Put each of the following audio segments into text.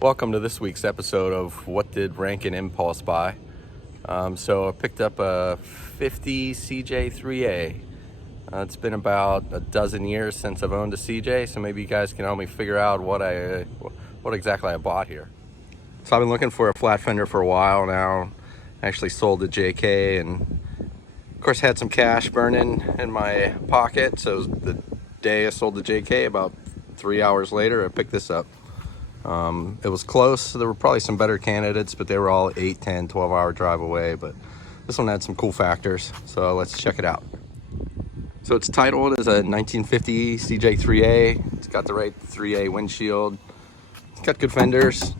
Welcome to this week's episode of What Did Rankin Impulse Buy? So I picked up a 50 CJ3a. It's been about a dozen years since I've owned a CJ, so maybe you guys can help me figure out what exactly I bought here. So I've been looking for a flat fender for a while now. I actually sold the JK and of course had some cash burning in my pocket, so the day I sold the JK, about 3 hours later, I picked this up. It was close. There were probably some better candidates, but they were all 8, 10, 12-hour drive away. But this one had some cool factors, so let's check it out. So it's titled as a 1950 CJ3a. It's got the right 3A windshield. It's got good fenders.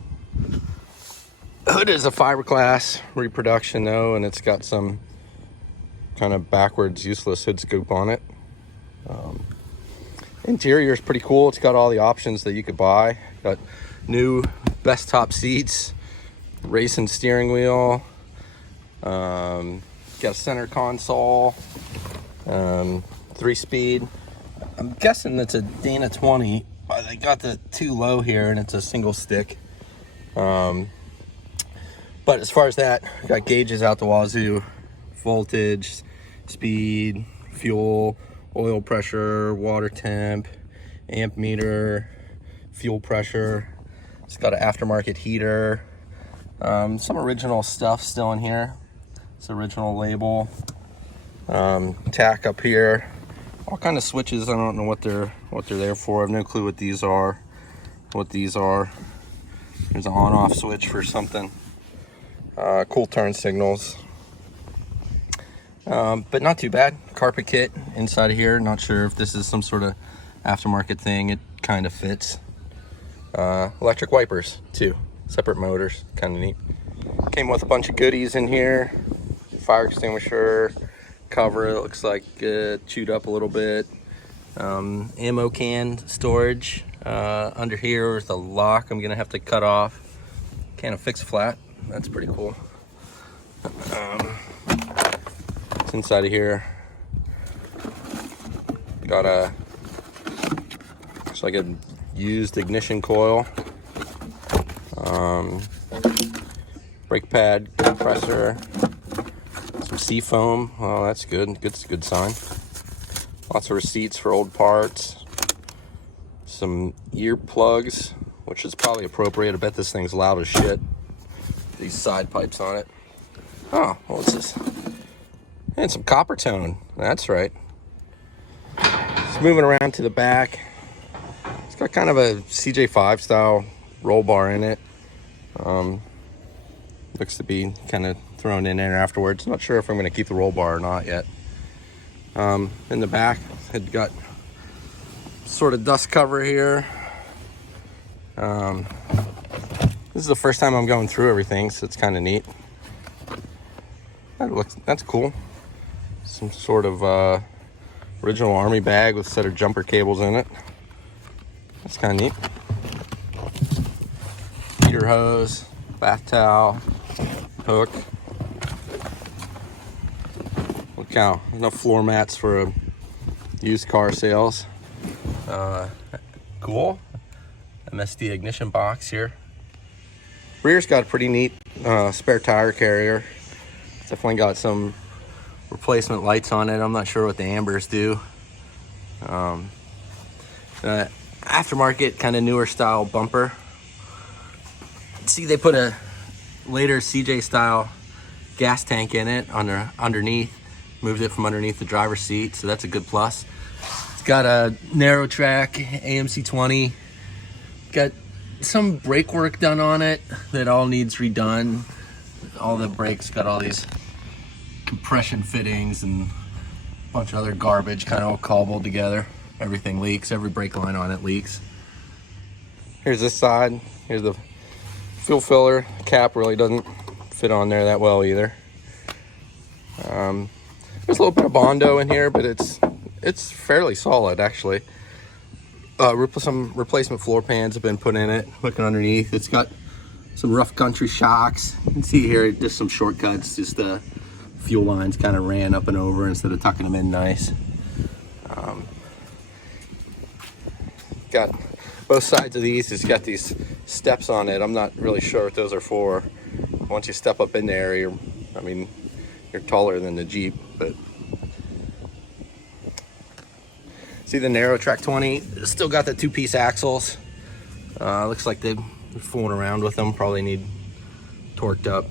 The hood is a fiberglass reproduction though, and it's got some kind of backwards useless hood scoop on it. Interior is pretty cool. It's got all the options that you could buy. Got new best top seats, racing steering wheel, got a center console, 3-speed. I'm guessing that's a Dana 20. They got the too low here and it's a single stick. But as far as that, got gauges out the wazoo, voltage, speed, fuel, oil pressure, water temp, amp meter, fuel pressure. It's got an aftermarket heater, some original stuff still in here. It's original label, tack up here, all kind of switches. I don't know what they're there for. I have no clue what these are. There's an on-off switch for something. Cool turn signals, but not too bad. Carpet kit inside of here. Not sure if this is some sort of aftermarket thing. It kind of fits. Electric wipers too, separate motors, kind of neat. Came with a bunch of goodies in here. Fire extinguisher, cover, it looks like chewed up a little bit. Ammo can storage under here with a lock I'm gonna have to cut off. Can of fix flat, that's pretty cool. It's inside of here. Got a, looks like a used ignition coil, brake pad, compressor, some sea foam. Oh, that's good. It's a good sign. Lots of receipts for old parts. Some ear plugs, which is probably appropriate. I bet this thing's loud as shit. These side pipes on it. Oh, what's this? And some copper tone. That's right. Just moving around to the back. It's got kind of a CJ5 style roll bar in it. Looks to be kind of thrown in there afterwards. Not sure if I'm going to keep the roll bar or not yet. In the back, it got sort of dust cover here. This is the first time I'm going through everything, so it's kind of neat. That's cool. Some sort of original Army bag with a set of jumper cables in it. That's kind of neat. Heater hose, bath towel, hook. Look how enough floor mats for used car sales. Cool. Msd Ignition Box here. Rear's got a pretty neat spare tire carrier. Definitely got some replacement lights on it. I'm not sure what the ambers do. Aftermarket kind of newer style bumper. See, they put a later CJ style gas tank in it underneath. Moved it from underneath the driver's seat, so that's a good plus. It's got a narrow track AMC 20. Got some brake work done on it that all needs redone. All the brakes got all these compression fittings and a bunch of other garbage kind of all cobbled together. Everything leaks. Every brake line on it leaks. Here's this side. Here's the fuel filler. Cap really doesn't fit on there that well either. There's a little bit of Bondo in here, but it's fairly solid actually. Some replacement floor pans have been put in it. Looking underneath, it's got some rough country shocks. You can see here just some shortcuts. Just the fuel lines kind of ran up and over instead of tucking them in nice. Got Both sides of these, it's got these steps on it. I'm not really sure what those are for. Once you step up in there, you're taller than the Jeep, but see the narrow track 20, still got the 2-piece axles. Looks like they're fooling around with them, probably need torqued up.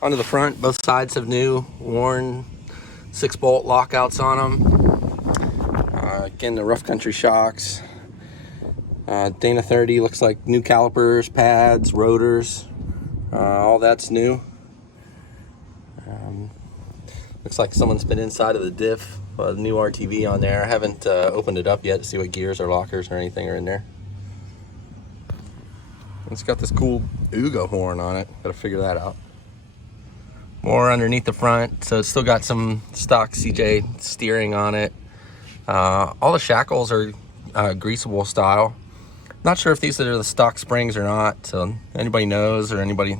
Onto the front, both sides have new worn 6-bolt lockouts on them. Again, the rough country shocks. Dana 30 looks like new calipers, pads, rotors, all that's new. Looks like someone's been inside of the diff, new RTV on there. I haven't opened it up yet to see what gears or lockers or anything are in there. It's got this cool Uga horn on it, gotta figure that out. More underneath the front, so it's still got some stock CJ steering on it. All the shackles are greasable style. Not sure if these are the stock springs or not, so anybody knows or anybody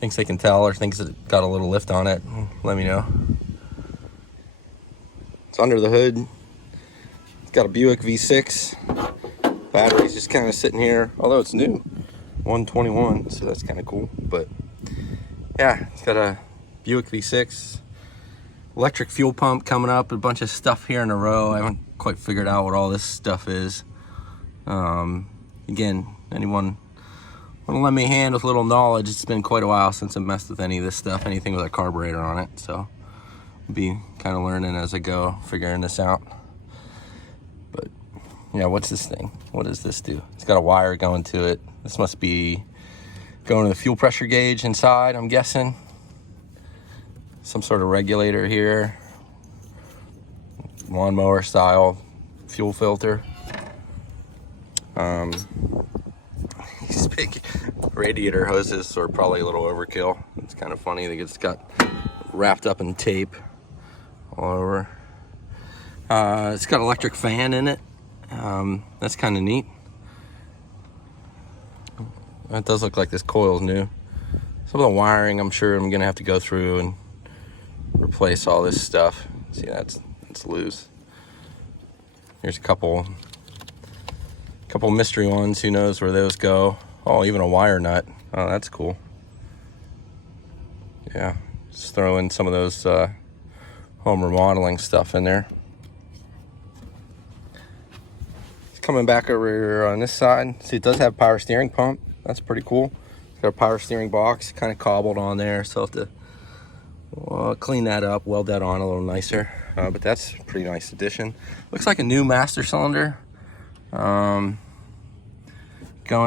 thinks they can tell or thinks it got a little lift on it, let me know. It's under the hood. It's got a Buick V6. Battery's just kind of sitting here, although it's new, 121, so that's kind of cool. But yeah, it's got a Buick V6. Electric fuel pump coming up, a bunch of stuff here in a row. I haven't quite figured out what all this stuff is. Again, anyone want to lend me a hand with a little knowledge? It's been quite a while since I messed with any of this stuff, anything with a carburetor on it, so I'll be kind of learning as I go, figuring this out. But yeah, what's this thing? What does this do? It's got a wire going to it. This must be going to the fuel pressure gauge inside, I'm guessing. Some sort of regulator here. Lawnmower style fuel filter. These big radiator hoses are probably a little overkill. It's kind of funny. It's got wrapped up in tape all over. It's got an electric fan in it. That's kind of neat. It does look like this coil's new. Some of the wiring, I'm sure I'm gonna have to go through and replace all this stuff. See, that's loose. Here's a couple mystery ones. Who knows where those go? Oh, even a wire nut. Oh, that's cool. Yeah, just throw in some of those home remodeling stuff in there. It's coming back over here on this side. See, it does have power steering pump. That's pretty cool. It's got a power steering box, kind of cobbled on there, so I'll have to clean that up, weld that on a little nicer. But that's a pretty nice addition. Looks like a new master cylinder. Going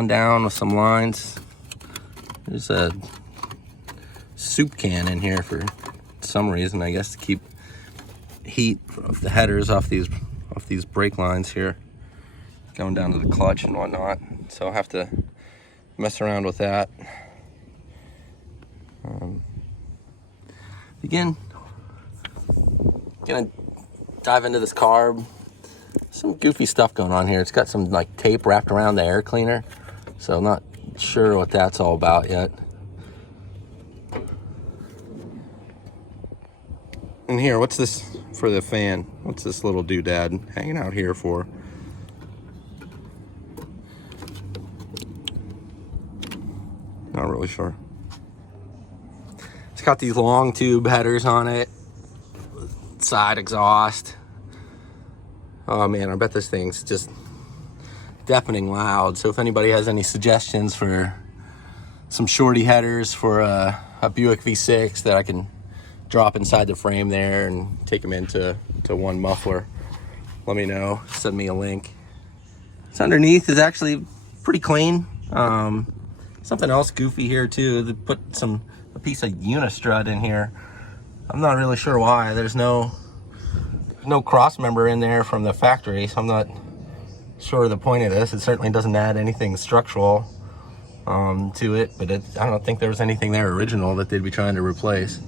down with some lines. There's a soup can in here for some reason, I guess, to keep heat of the headers off these brake lines here, going down to the clutch and whatnot. So I'll have to mess around with that. Again, gonna dive into this carb. Some goofy stuff going on here. It's got some like tape wrapped around the air cleaner, so I'm not sure what that's all about yet. And here, what's this for the fan? What's this little doodad hanging out here for? Not really sure. It's got these long tube headers on it, side exhaust. Oh man, I bet this thing's just deafening loud. So if anybody has any suggestions for some shorty headers for a Buick V6 that I can drop inside the frame there and take them into one muffler, let me know. Send me a link. This underneath is actually pretty clean. Something else goofy here too. They put a piece of unistrut in here. I'm not really sure why. There's no cross member in there from the factory, so I'm not sure the point of this. It certainly doesn't add anything structural to it, but I don't think there was anything there original that they'd be trying to replace.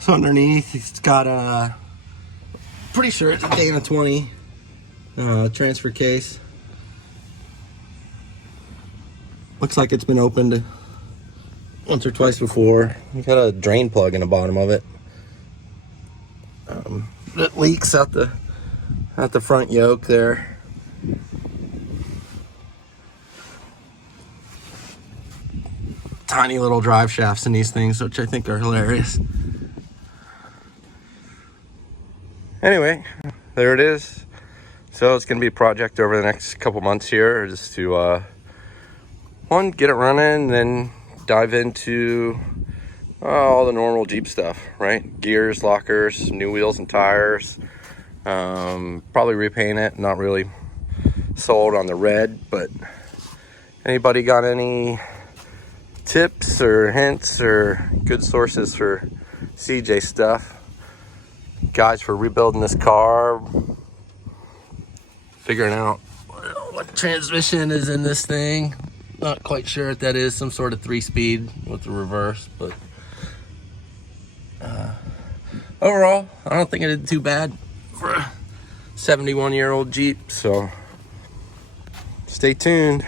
So underneath, it's got a, pretty sure it's a Dana 20 transfer case. Looks like it's been opened once or twice before. You got a drain plug in the bottom of it. leaks out the front yoke there. Tiny little drive shafts in these things, which I think are hilarious. Anyway, there it is. So it's going to be a project over the next couple months here, just to one, get it running, then dive into all the normal Jeep stuff, right? Gears, lockers, new wheels and tires. Probably repaint it. Not really sold on the red, but anybody got any tips or hints or good sources for CJ stuff? Guys, for rebuilding this car, figuring out what transmission is in this thing. Not quite sure what that is. Some sort of 3-speed with the reverse, but overall, I don't think it did too bad for a 71-year-old Jeep. So stay tuned.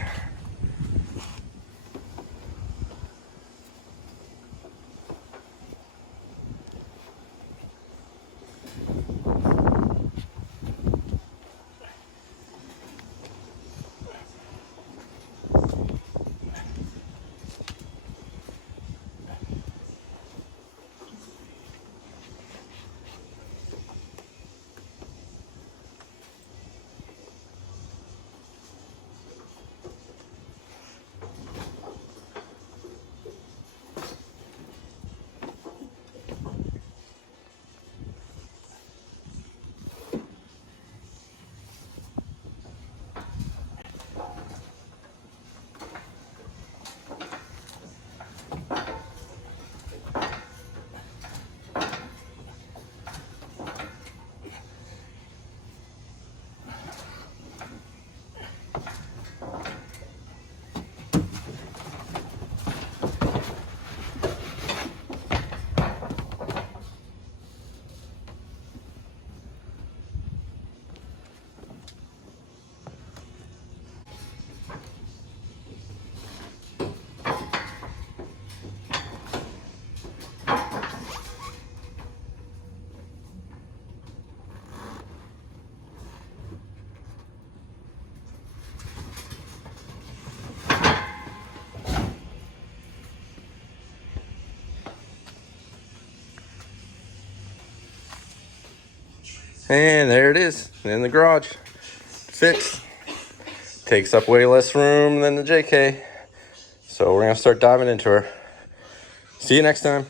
And there it is in the garage. Fixed. Takes up way less room than the JK. So we're going to start diving into her. See you next time.